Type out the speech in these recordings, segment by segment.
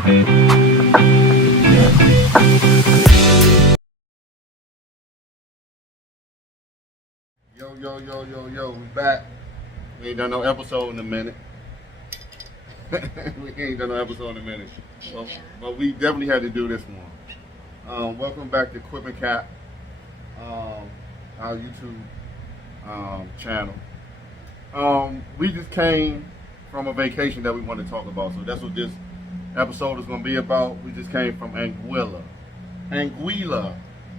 Yo, we back. We ain't done no episode in a minute. We ain't done no episode in a minute. But we definitely had to do this one. Welcome back to Equipment Cap, our YouTube channel. We just came from a vacation that we want to talk about, so that's what this episode is going to be about. We just came from Anguilla,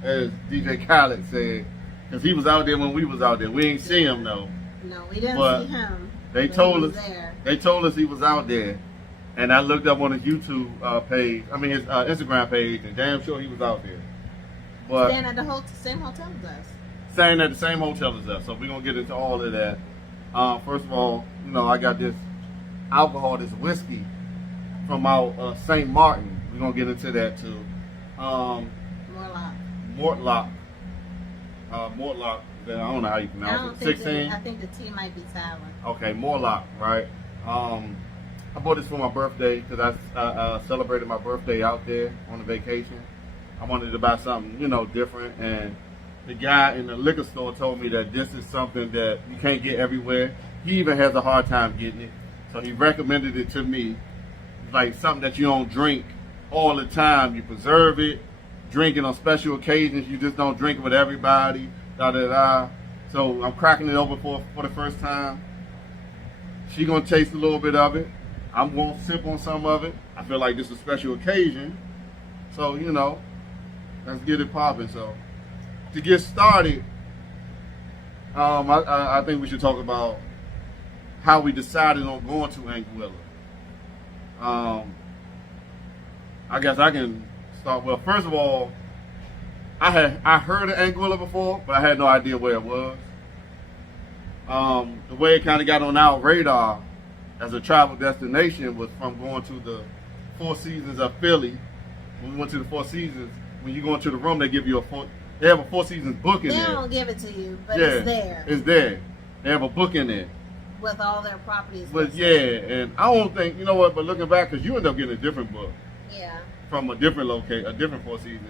as DJ Khaled said, because he was out there when we was out there. We ain't see him though. No, we didn't see him. They told us he was out there, and I looked up on his YouTube page. I mean his Instagram page, and damn sure he was out there. But staying at the same hotel as us. Staying at the same hotel as us. So we're gonna get into all of that. First of all, I got this alcohol, this whiskey from out St. Martin. We're gonna get into that too. Mortlock. I don't know how you pronounce it. 16. I think the T might be silent. Okay, Mortlock, right? I bought this for my birthday because I celebrated my birthday out there on a vacation. I wanted to buy something, different, and the guy in the liquor store told me that this is something that you can't get everywhere. He even has a hard time getting it, so he recommended it to me. Like something that you don't drink all the time. You preserve it, drink it on special occasions. You just don't drink it with everybody. So I'm cracking it open for the first time. She gonna taste a little bit of it. I'm gonna sip on some of it. I feel like this is a special occasion, so let's get it popping. So to get started, I think we should talk about how we decided on going to Anguilla. I guess I can start. Well, first of all, I heard of Anguilla before, but I had no idea where it was. The way it kind of got on our radar as a travel destination was from going to the Four Seasons of Philly. When we went to the Four Seasons, when you go into the room, they give you they have a Four Seasons book in there. They don't give it to you, but it's there. It's there. They have a book in there. With all their properties. But and I don't think, but looking back, because you end up getting a different book. Yeah. From a different location, a different Four Seasons.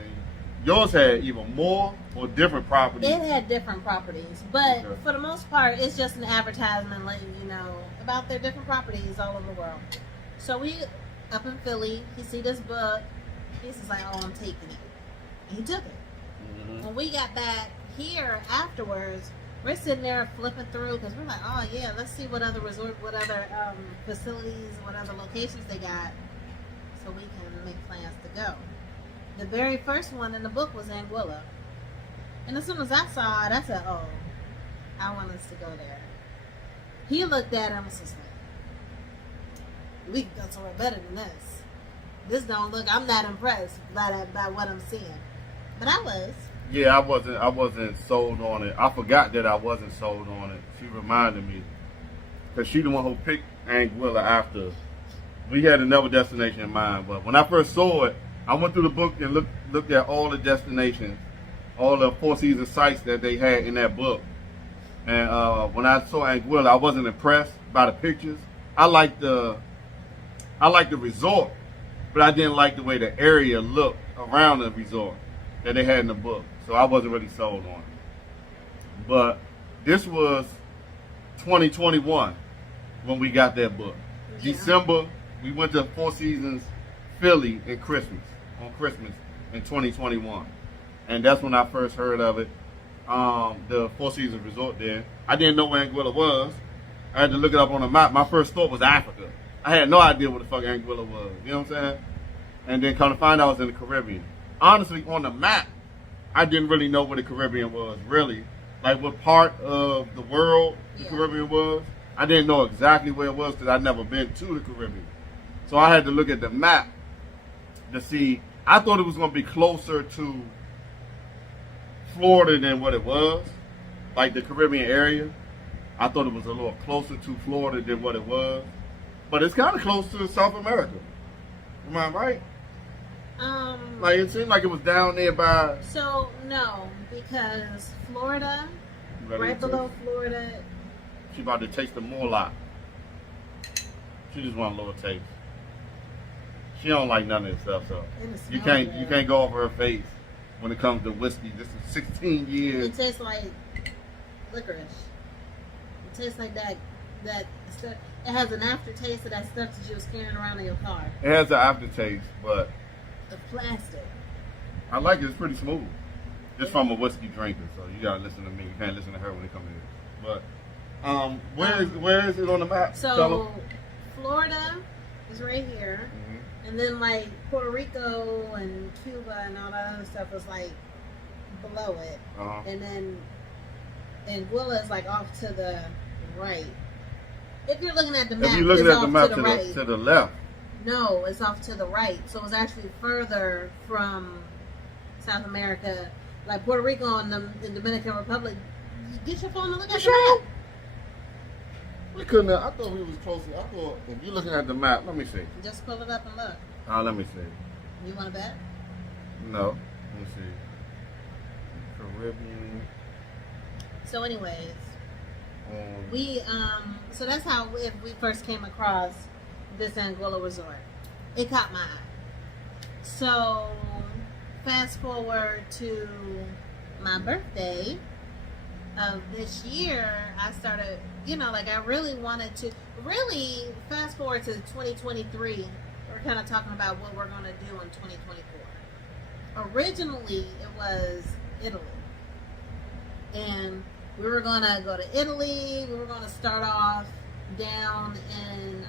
Yours had either more or different properties. It had different properties, but for the most part, it's just an advertisement letting you know about their different properties all over the world. So we, up in Philly, he see this book. He's just like, "Oh, I'm taking it." And he took it. Mm-hmm. When we got back here afterwards, we're sitting there flipping through because we're like, "Oh yeah, let's see what other facilities, what other locations they got, so we can make plans to go." The very first one in the book was Anguilla. And as soon as I saw it, I said, "Oh, I want us to go there." He looked at it and was just like, "We can go somewhere better than this. This don't look," I'm not impressed by what I'm seeing. But I was. Yeah, I wasn't sold on it. I forgot that I wasn't sold on it. She reminded me. Because she the one who picked Anguilla after. We had another destination in mind. But when I first saw it, I went through the book and looked at all the destinations, all the Four Seasons sites that they had in that book. And when I saw Anguilla, I wasn't impressed by the pictures. I liked the resort, but I didn't like the way the area looked around the resort that they had in the book. So I wasn't really sold on it. But this was 2021 when we got that book. Yeah. December, we went to Four Seasons Philly on Christmas in 2021, and that's when I first heard of it. The Four Seasons Resort there. I didn't know where Anguilla was. I had to look it up on a map. My first thought was Africa. I had no idea what the fuck Anguilla was. You know what I'm saying? And then come to find out I was in the Caribbean. Honestly, on the map, I didn't really know where the Caribbean was, really. Like what part of the world the Caribbean was. I didn't know exactly where it was because I'd never been to the Caribbean. So I had to look at the map to see. I thought it was going to be closer to Florida than what it was, like the Caribbean area. I thought it was a little closer to Florida than what it was, but it's kind of close to South America. Am I right? Like it seemed like it was down there by. So no, because Florida, right below Florida. She about to taste the Morlock. She just want a little taste. She don't like none of this stuff, so And it you smells can't good. go over her face when it comes to whiskey. This is 16 years. It tastes like licorice. It tastes like that stuff. It has an aftertaste of that stuff that you was carrying around in your car. It has an aftertaste, but The plastic. I like it. It's pretty smooth. It's from a whiskey drinker, so you gotta listen to me. You can't listen to her when it comes to this. But where is it on the map? Tell So 'em. Florida is right here, Mhm. and then like Puerto Rico and Cuba and all that other stuff is like below it, Uh-huh. and then Anguilla is like off to the right. If you're looking at the map, If you're looking it's at the off map to the right. to the left, No, it's off to the right. So it's actually further from South America. Like Puerto Rico and the Dominican Republic. Get your phone and look at the sure? map. We couldn't. I thought we was close. I thought if you're looking at the map, let me see. Just pull it up and look. Let me see. You want to bet? No, let me see. Caribbean. So anyways, We so that's how we first came across this Anguilla resort. It caught my eye. So fast forward to my birthday of this year, I started, I really wanted to, fast forward to 2023, we're kind of talking about what we're going to do in 2024. Originally, it was Italy. And we were going to go to Italy. We were going to start off down in,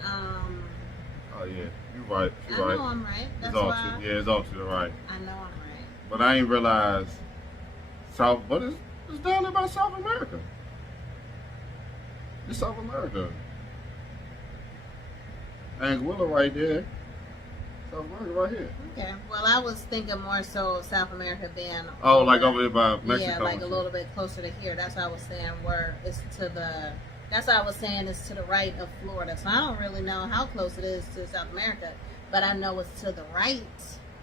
oh yeah, you're right. I You're right. know I'm right. That's It's all why it's all to the right. I know I'm right. But I ain't realized but it's down there by South America. It's South America. Anguilla right there. South America right here. Okay. Well, I was thinking more so South America being. Oh, like over there by Mexico. Yeah, like and a shit. little bit closer to here. That's what I was saying. Where it's to the. That's what I was saying. It's to the right of Florida. So I don't really know how close it is to South America, but I know it's to the right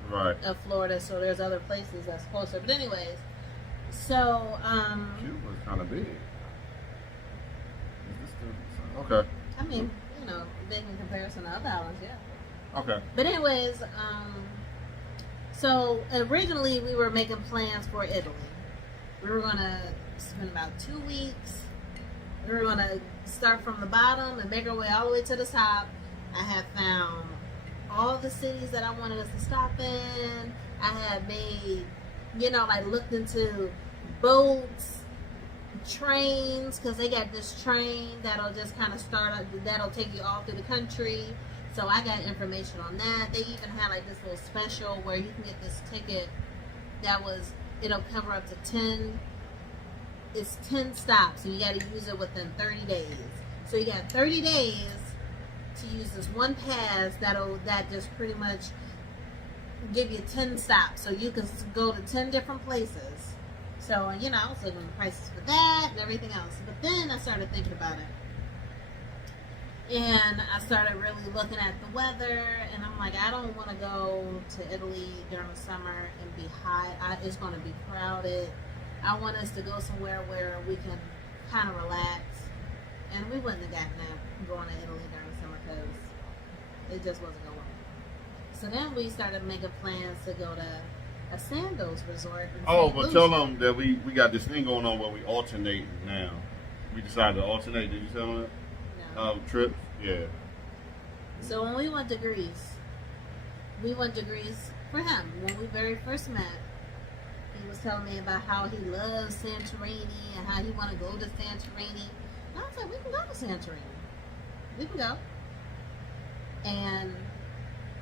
Right. of Florida. So there's other places that's closer. But anyways, so Cuba's kind of big. Is this okay. I mean, big in comparison to other islands, yeah. Okay. But anyways, so originally we were making plans for Italy. We were gonna spend about 2 weeks. We were gonna start from the bottom and make our way all the way to the top. I had found all the cities that I wanted us to stop in. I had made, looked into boats, trains, because they got this train that'll just kind of that'll take you all through the country. So I got information on that. They even had like this little special where you can get this ticket it'll cover up to 10 stops, and you got to use it within 30 days. So you got 30 days to use this one pass that just pretty much give you 10 stops, so you can go to 10 different places. So, I was looking at the prices for that and everything else. But then I started thinking about it. And I started really looking at the weather, and I'm like, I don't want to go to Italy during the summer and be hot. It's going to be crowded. I want us to go somewhere where we can kind of relax. And we wouldn't have gotten that going to Italy during the summer because it just wasn't going to work. So then we started making plans to go to a Sandos resort. In Oh, St. but Lucia. tell them that we got this thing going on where we alternate now. We decided to alternate. Did you tell them that? No. Trips? Yeah. So when we went to Greece for him. When we very first met, he was telling me about how he loves Santorini and how he want to go to Santorini. And I was like, we can go to Santorini. We can go. And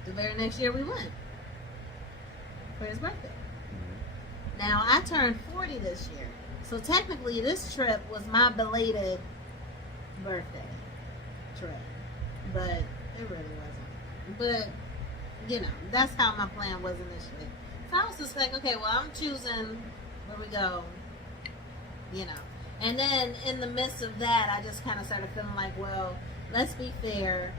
the very next year we went for his birthday. Now, I turned 40 this year. So technically this trip was my belated birthday trip. But it really wasn't. But, that's how my plan was initially. So I was just like, okay, well, I'm choosing where we go, And then in the midst of that, I just kind of started feeling like, well, let's be fair.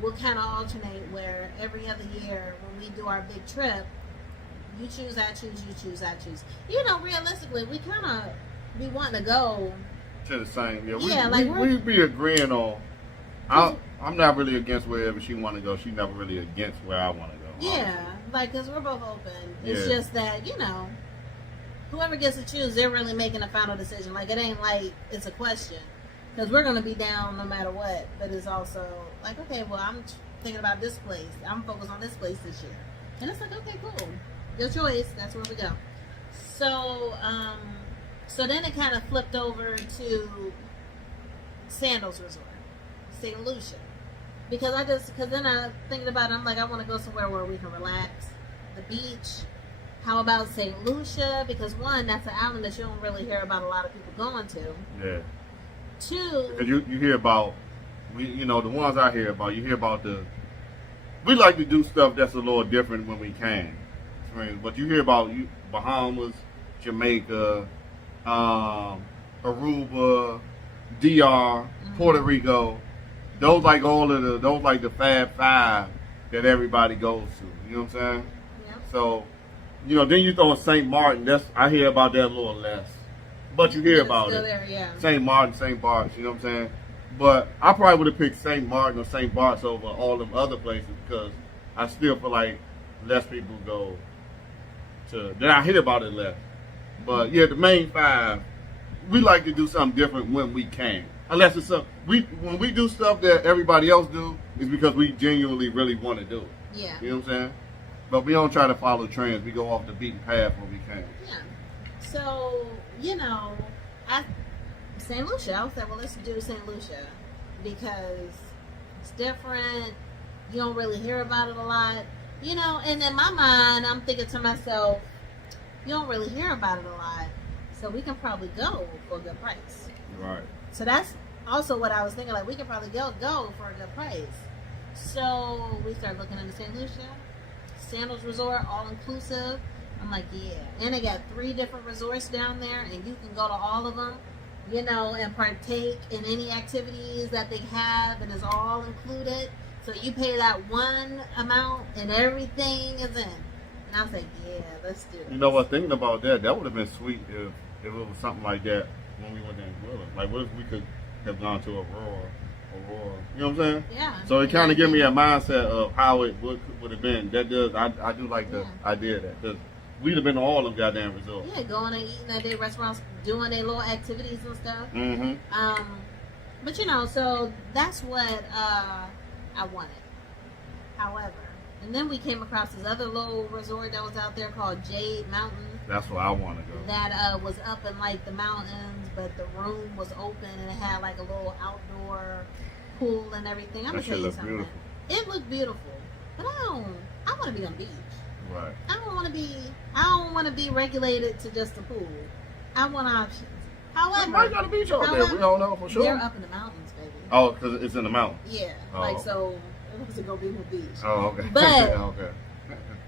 We'll kind of alternate where every other year when we do our big trip, you choose, I choose, you choose, I choose. Realistically, we kind of be wanting to go To the same. Yeah, we be agreeing on. I'm not really against wherever she want to go. She's never really against where I want to go. Yeah, like, because we're both open. It's Yeah. just that, you know, whoever gets to choose, they're really making a final decision. Like, it ain't like it's a question. Because we're going to be down no matter what. But it's also like, okay, well, I'm thinking about this place. I'm focused on this place this year. And it's like, okay, cool. Your choice. That's where we go. So, so then it kind of flipped over to Sandals Resort, St. Lucia. Because then I thinking about it, I'm like, I want to go somewhere where we can relax. The beach. How about St. Lucia? Because one, that's an island that you don't really hear about a lot of people going to. Yeah. Two, Because you hear about, the ones I hear about, you hear about we like to do stuff that's a little different when we can. But you hear about Bahamas, Jamaica, Aruba, DR, Puerto Rico. Those like the Fab Five that everybody goes to. You know what I'm saying? yeah. So, then you throw in St. Martin. I hear about that a little less. But you hear about Still it. there, yeah. St. Martin, St. Bart's, you know what I'm saying? But I probably would have picked St. Martin or St. Bart's over all them other places because I still feel like less people go to. Then I hear about it less. But yeah, the main five, we like to do something different when we can. Unless it's when we do stuff that everybody else do, it's because we genuinely really want to do it. Yeah. You know what I'm saying? But we don't try to follow trends. We go off the beaten path when we can. Yeah. So, St. Lucia, I said, well, let's do St. Lucia because it's different. You don't really hear about it a lot. And in my mind, I'm thinking to myself, you don't really hear about it a lot. So we can probably go for a good price. Right. So that's also what I was thinking. Like, we could probably go for a good price. So we started looking into St. Lucia. Sandals Resort, all inclusive. I'm like, yeah. And they got 3 different resorts down there, and you can go to all of them, and partake in any activities that they have, and it's all included. So you pay that one amount, and everything is in. And I was like, yeah, let's do it. You know what? Thinking about that would have been sweet if it was something like that when we went to Anguilla. Like, what if we could have gone to Aurora? You know what I'm saying? Yeah. So it kind of gave me a mindset of how it would have been. That does. I do like the idea of that because we'd have been to all them goddamn resorts. Yeah, going and eating at their restaurants, doing their little activities and stuff. Mm-hmm. But so that's what I wanted. However, and then we came across this other little resort that was out there called Jade Mountain. That's where I want to go. That was up in like the mountains, but the room was open and it had like a little outdoor pool and everything. I'm gonna tell you something. Beautiful. It looked beautiful, but I want to be on the beach. Right. I don't want to be regulated to just a pool. I want options. However, might got a beach out there. We don't know for sure. They're up in the mountains, baby. Oh, because it's in the mountains. Yeah. Oh. Like, so it wasn't gonna be no beach. Oh, okay. But okay.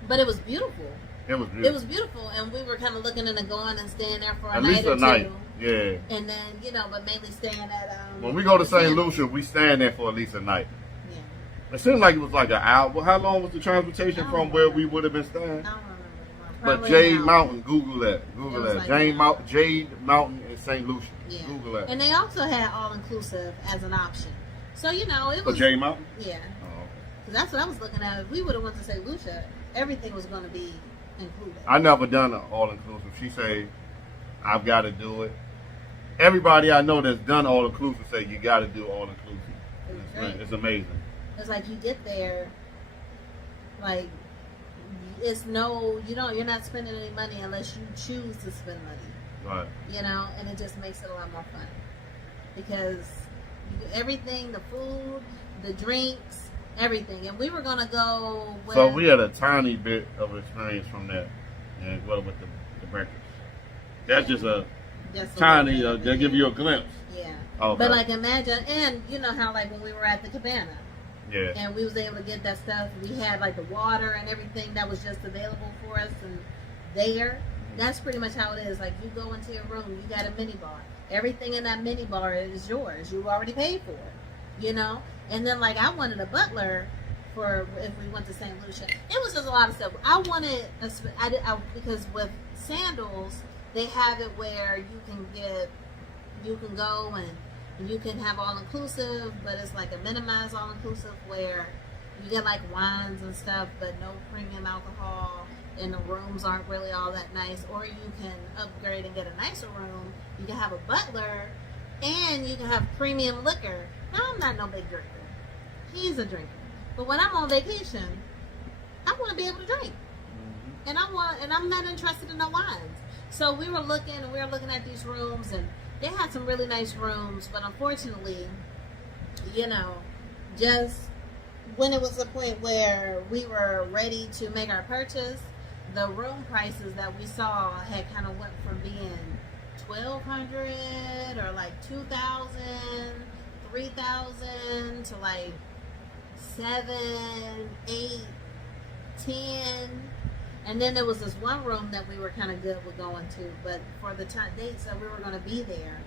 But it was beautiful. It was beautiful. It was beautiful, and we were kind of looking into going and staying there for at night least or a night. two. Yeah. And then but mainly staying at when we go to St. Sandals. Lucia, we stand there for at least a night. Yeah. It seemed like it was like an hour. Well, how long was the transportation I from don't where know. we would have been staying? I don't remember. But Probably Jade an hour. Mountain, Google that. Google It was that. like Jade Mountain in St. Lucia. Yeah. Google that. And they also had all inclusive as an option. So it For was Jade Mountain? Yeah. Oh, okay. 'Cause that's what I was looking at. If we would have went to St. Lucia, everything was going to be included. I never done an all inclusive. She say, I've got to do it. Everybody I know that's done all inclusive say you got to do all inclusive. It's amazing. It's like you get there, like you're not spending any money unless you choose to spend money. Right. And it just makes it a lot more fun because everything, the food, the drinks, everything. And we were gonna go. So we had a tiny bit of experience from that, and with the breakfast. That's just a tiny. They give you a glimpse. Yeah. Okay. But like imagine, and you know how like when we were at the cabana. Yeah. And we was able to get that stuff. We had like the water and everything that was just available for us and there. That's pretty much how it is. Like you go into your room, you got a mini bar. Everything in that mini bar is yours. You already paid for it. And then like I wanted a butler for if we went to St. Lucia. It was just a lot of stuff. I wanted because with Sandals they have it where you can go and You can have all inclusive, but it's like a minimized all inclusive where you get like wines and stuff, but no premium alcohol, and the rooms aren't really all that nice. Or you can upgrade and get a nicer room. You can have a butler, and you can have premium liquor. Now, I'm not no big drinker. He's a drinker. But when I'm on vacation, I want to be able to drink. And I'm not interested in no wines. So we were looking at these rooms, and they had some really nice rooms, but unfortunately, just when it was the point where we were ready to make our purchase, the room prices that we saw had kind of went from being $1,200 or like $2,000, $3,000 to like $7,000, $8,000, $10,000. And then there was this one room that we were kind of good with going to, but for the dates that we were going to be there,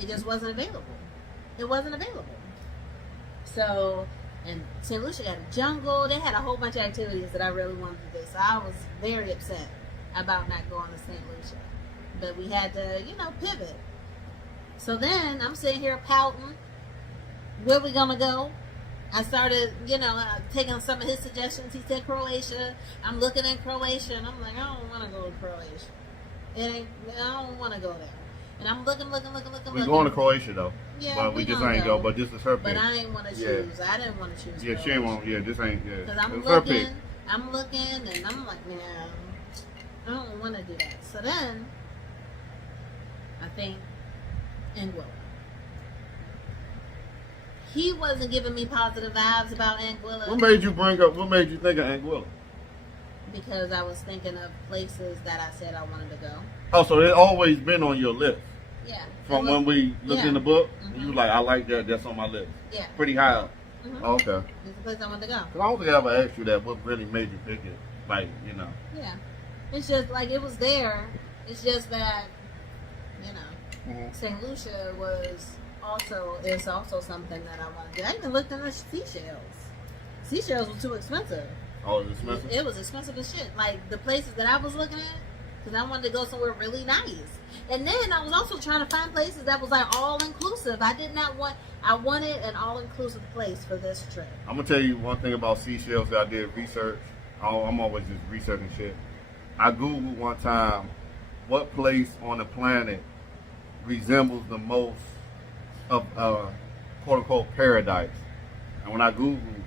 it just wasn't available. It wasn't available. So, and St. Lucia had a jungle. They had a whole bunch of activities that I really wanted to do. So I was very upset about not going to St. Lucia. But we had to, pivot. So then I'm sitting here pouting. Where we going to go? I started, taking some of his suggestions. He said Croatia. I'm looking at Croatia, and I'm like, I don't want to go to Croatia. I don't want to go there. And I'm looking. We're going to Croatia, though. Yeah, but we just ain't go. But this is her pick. But I ain't want to choose. I didn't want to choose. Yeah, she ain't want. Yeah, this ain't. Yeah, because it's her pick. I'm looking, and I'm like, man, I don't want to do that. So then, I think Anguilla. He wasn't giving me positive vibes about Anguilla. What made you think of Anguilla? Because I was thinking of places that I said I wanted to go. Oh, so it always been on your list? Yeah. From when we looked in the book? Mm-hmm. You were like, I like that, that's on my list. Yeah. Pretty high up. Mm-hmm. Oh, okay. It's the place I wanted to go. Because I don't think I ever asked you that, what really made you pick it? Like, Yeah. It's just like it was there. It's just that, St. Lucia is also something that I want to do. I even looked into seashells. Seashells were too expensive. Oh, it was expensive? It was expensive as shit. Like the places that I was looking at, because I wanted to go somewhere really nice. And then I was also trying to find places that was like all inclusive. I wanted an all inclusive place for this trip. I'm gonna tell you one thing about seashells that I did research. I'm always just researching shit. I Googled one time what place on the planet resembles the most of quote unquote paradise. And when I Googled,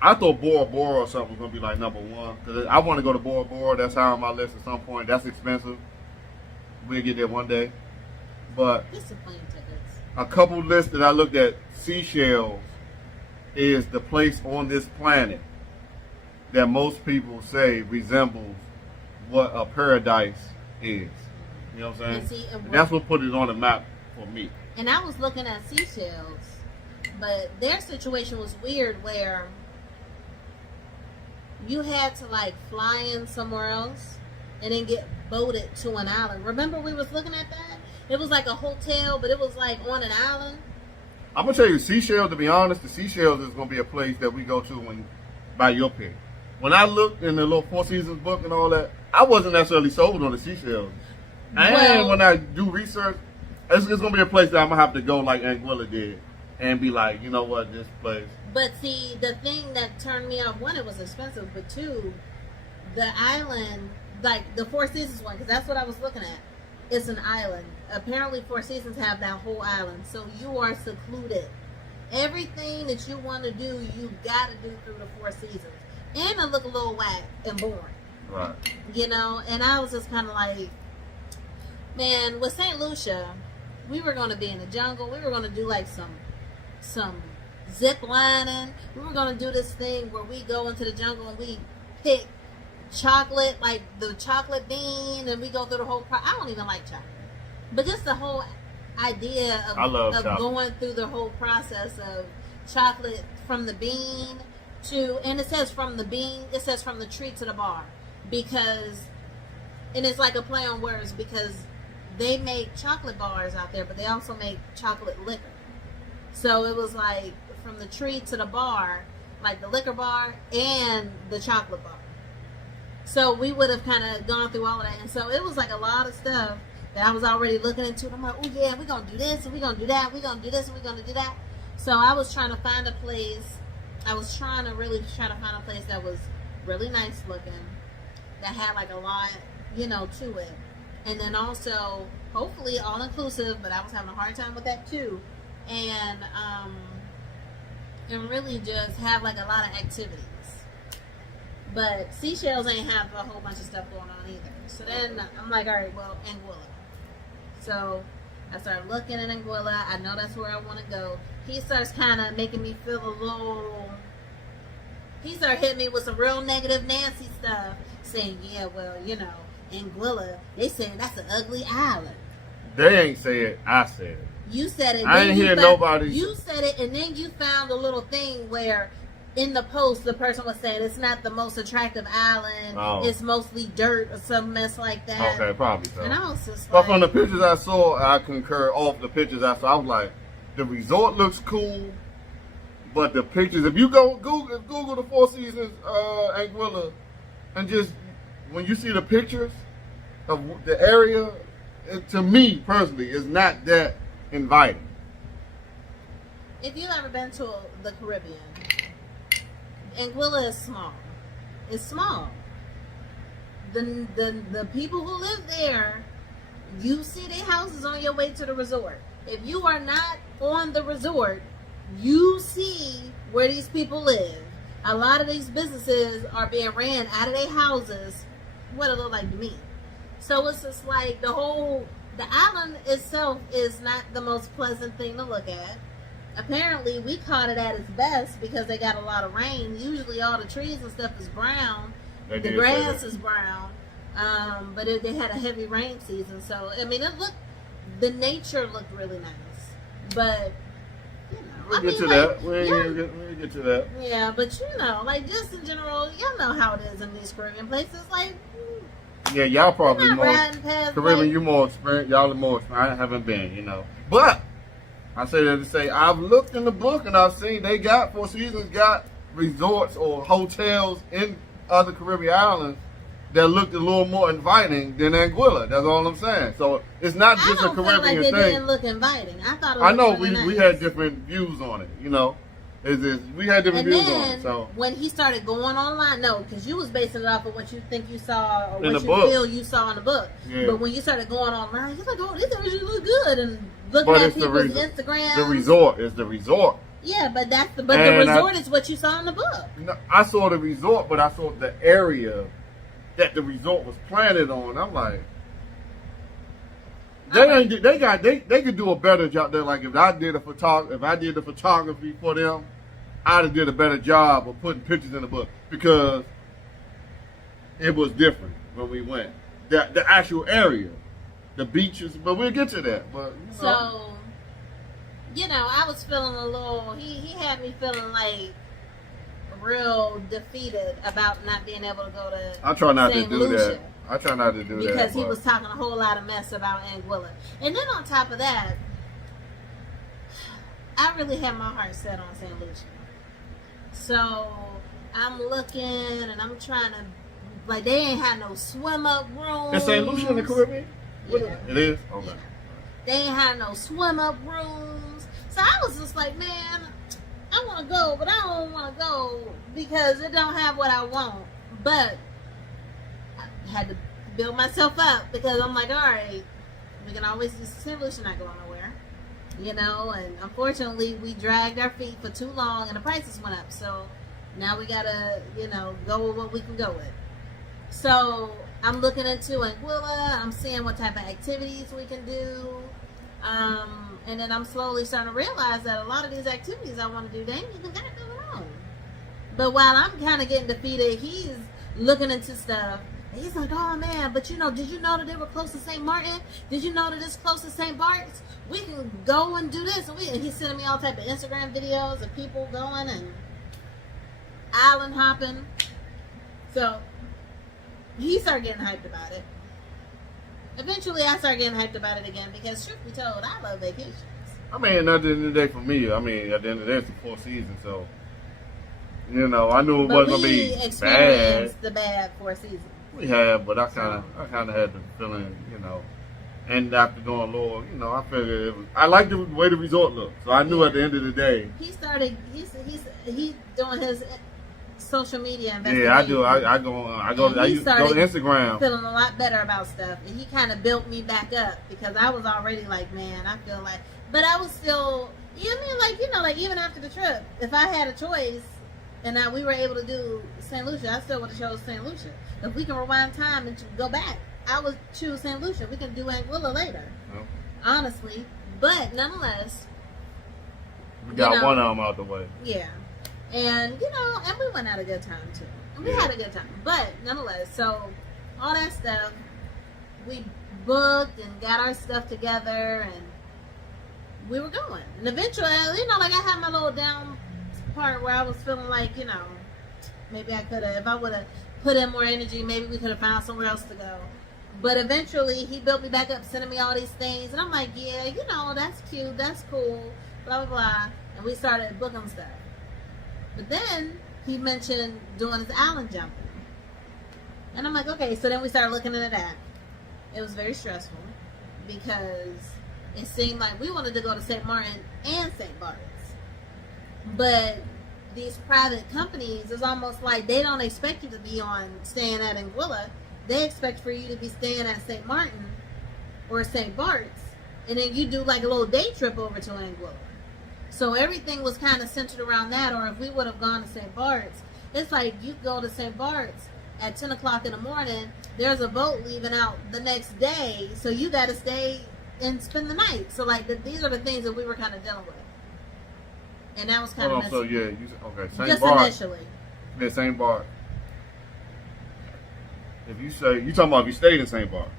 I thought Bora Bora or something was gonna be like number one, because I want to go to Bora Bora. That's high on my list at some point. That's expensive. We'll get there one day. But Discipline tickets. A couple lists that I looked at, Seychelles is the place on this planet that most people say resembles what a paradise is. You know what I'm saying? And that's what put it on the map for me. And I was looking at Seychelles, but their situation was weird where you had to like fly in somewhere else and then get boated to an island. Remember we was looking at that? It was like a hotel, but it was like on an island. I'm going to tell you, Seychelles, to be honest, the Seychelles is going to be a place that we go to by your pick. When I looked in the little Four Seasons book and all that, I wasn't necessarily sold on the Seychelles. And when I do research, it's going to be a place that I'm going to have to go like Anguilla did and be like, you know what, this place. But see, the thing that turned me off, one, it was expensive, but two, the island, like the Four Seasons one, because that's what I was looking at. It's an island. Apparently Four Seasons have that whole island, so you are secluded. Everything that you want to do, you got to do through the Four Seasons. And it look a little whack and boring. Right. And I was just kind of like, man, with St. Lucia, we were going to be in the jungle. We were going to do like some zip lining. We were going to do this thing where we go into the jungle and we pick chocolate, like the chocolate bean, and we go through the whole I don't even like chocolate. But just the whole idea of going through the whole process of chocolate from the bean and it says from the bean, it says from the tree to the bar. Because, and it's like a play on words because they make chocolate bars out there, but they also make chocolate liquor. So it was like from the tree to the bar, like the liquor bar and the chocolate bar. So we would have kind of gone through all of that. And so it was like a lot of stuff. that I was already looking into. And I'm like, oh yeah, we're gonna do this and we're gonna do that, we're gonna do this and we're gonna do that. So I was trying to find a place. I was trying to find a place that was really nice looking, that had like a lot, to it. And then also, hopefully all inclusive, but I was having a hard time with that too. And really just have like a lot of activities. But Seychelles ain't have a whole bunch of stuff going on either. So then I'm like, all right, well, Anguilla. So I started looking at Anguilla. I know that's where I want to go. He starts kind of making me feel a little... He started hitting me with some real negative Nancy stuff. Saying, yeah, well, Anguilla, they saying that's an ugly island. They ain't say it. I said it. You said it. I ain't hear nobody. You said it, and then you found a little thing where in the post the person was saying it's not the most attractive island. Oh. It's mostly dirt or some mess like that. Okay, probably so. And I was just but like... from the pictures I saw, I concur. Off the pictures I saw, I was like, the resort looks cool, but the pictures, if you go Google the Four Seasons Anguilla, and just when you see the pictures of the area, to me personally, is not that inviting. If you've ever been to the Caribbean, Anguilla is small. It's small. The people who live there, you see their houses on your way to the resort. If you are not on the resort, you see where these people live. A lot of these businesses are being ran out of their houses, what it look like to me. So it's just like the island itself is not the most pleasant thing to look at. Apparently, we caught it at its best because they got a lot of rain. Usually, all the trees and stuff is brown. The grass is brown. But they had a heavy rain season. So, I mean, the nature looked really nice. But, We'll get to that. We'll get to that. Yeah, but like just in general, y'all know how it is in these Caribbean places. Like, yeah, y'all probably more Caribbean. Like, You more experienced. Y'all are more experienced. I haven't been, But I say that to say I've looked in the book and I've seen Four Seasons got resorts or hotels in other Caribbean islands that looked a little more inviting than Anguilla. That's all I'm saying. So it's not just a Caribbean feel like they thing. didn't look inviting. I thought it I know really nice. we had different views on it. We had different views on it. So when he started going online, because you was basing it off of what you think you saw or in what the you book. feel you saw in the book. Yeah. But when you started going online, you're like, oh, these images look good, and looking at people's Instagram. The resort is the resort. Yeah, but the resort is what you saw in the book. No, I saw the resort, but I saw the area that the resort was planted on. I'm like, they could do a better job there. Like if I did the photography for them, I'd have did a better job of putting pictures in the book because it was different when we went. The actual area, the beaches, but we'll get to that. But so, I was feeling a little. He had me feeling like real defeated about not being able to go to. I try not St. to do Lucia that. I try not to do that because he was talking a whole lot of mess about Anguilla, and then on top of that, I really had my heart set on St. Lucia. So I'm looking and I'm trying to, like, they ain't had no swim up rooms. Is St. Lucia in the Caribbean? Yeah. It is? Okay. They ain't had no swim up rooms. So I was just like, man, I want to go, but I don't want to go because it don't have what I want. But I had to build myself up because I'm like, all right, we can always just St. Lucia not going nowhere. And unfortunately we dragged our feet for too long and the prices went up. So now we gotta, go with what we can go with. So I'm looking into Anguilla. I'm seeing what type of activities we can do. And then I'm slowly starting to realize that a lot of these activities I want to do, they ain't even got going on. But while I'm kind of getting defeated, he's looking into stuff. And he's like, oh man, but did you know that they were close to St. Martin? Did you know that it's close to St. Bart's? We can go and do this. And he's sending me all type of Instagram videos of people going and island hopping. So he started getting hyped about it. Eventually, I started getting hyped about it again because, truth be told, I love vacations. I mean, at the end of the day, for me, at the end of the day, it's the Four Seasons, so I knew it wasn't gonna be bad. Experienced the bad Four Seasons. We have, but I kind of had the feeling, And after going lower, you know, I figured I liked the way the resort looked. So I knew at the end of the day. He started. He's doing his social media investigation. Yeah, I do. I go to Instagram. Feeling a lot better about stuff, and he kind of built me back up because I was already like, man, I feel like, but I was still, you know, like even after the trip, if I had a choice, and we were able to do St. Lucia, I still would have chose St. Lucia. If we can rewind time and go back, I would choose St. Lucia. We can do Anguilla later, honestly, but nonetheless, we got one of them out the way. Yeah. And, and we went out a good time, too. And we had a good time. But, nonetheless, so, all that stuff, we booked and got our stuff together, and we were going. And eventually, like, I had my little down part where I was feeling like, maybe I could have, if I would have put in more energy, maybe we could have found somewhere else to go. But eventually, he built me back up, sending me all these things. And I'm like, yeah, that's cute, that's cool, blah, blah, blah. And we started booking stuff. But then he mentioned doing his island jumping. And I'm like, okay. So then we started looking into that. It was very stressful because it seemed like we wanted to go to St. Martin and St. Bart's. But these private companies, it's almost like they don't expect you to be staying at Anguilla. They expect for you to be staying at St. Martin or St. Bart's. And then you do like a little day trip over to Anguilla. So everything was kind of centered around that. Or if we would have gone to St. Bart's, it's like you go to St. Bart's at 10 o'clock in the morning. There's a boat leaving out the next day. So you got to stay and spend the night. So like these are the things that we were kind of dealing with. And that was kind of messy. So yeah, okay. St. Just Bart's. initially. Yeah, St. Bart's. If you say, you talking about if you stayed in St. Bart's.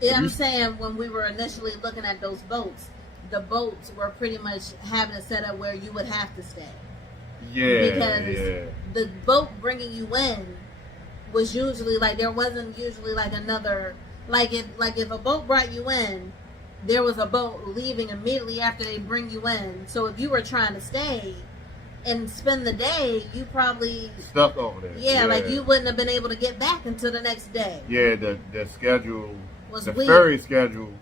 Yeah, I'm saying when we were initially looking at those boats, the boats were pretty much having a setup where you would have to stay. Yeah, because the boat bringing you in was usually like there wasn't usually like another if a boat brought you in, there was a boat leaving immediately after they bring you in. So if you were trying to stay and spend the day, you probably stuck over there. Yeah, like you wouldn't have been able to get back until the next day. Yeah, the schedule was the weird. Ferry schedule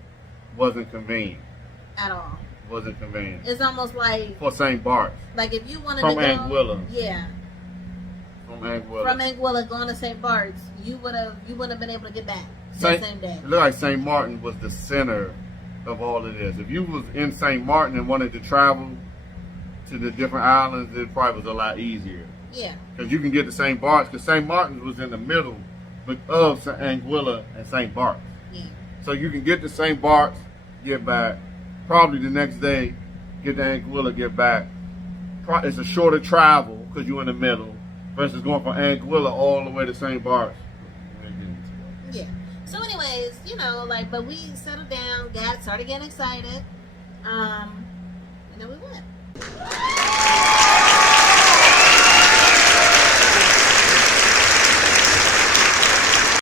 wasn't convenient. At all. Wasn't convenient. It's almost like for St. Bart's. Like if you wanted from to go Anguilla. Yeah. From Anguilla. From Anguilla going to St. Bart's, you wouldn't have been able to get back the same day. It looked like St. Martin was the center of all of this. If you was in St. Martin and wanted to travel to the different islands, it probably was a lot easier. Yeah. Because you can get to St. Bart's, because St. Martin was in the middle of Anguilla and St. Bart's. Yeah. So you can get to St. Bart's, get back, probably the next day, get to Anguilla, get back. It's a shorter travel because you're in the middle versus going from Anguilla all the way to St. Bart's. Yeah. So anyways, but we settled down, started getting excited, and then we went.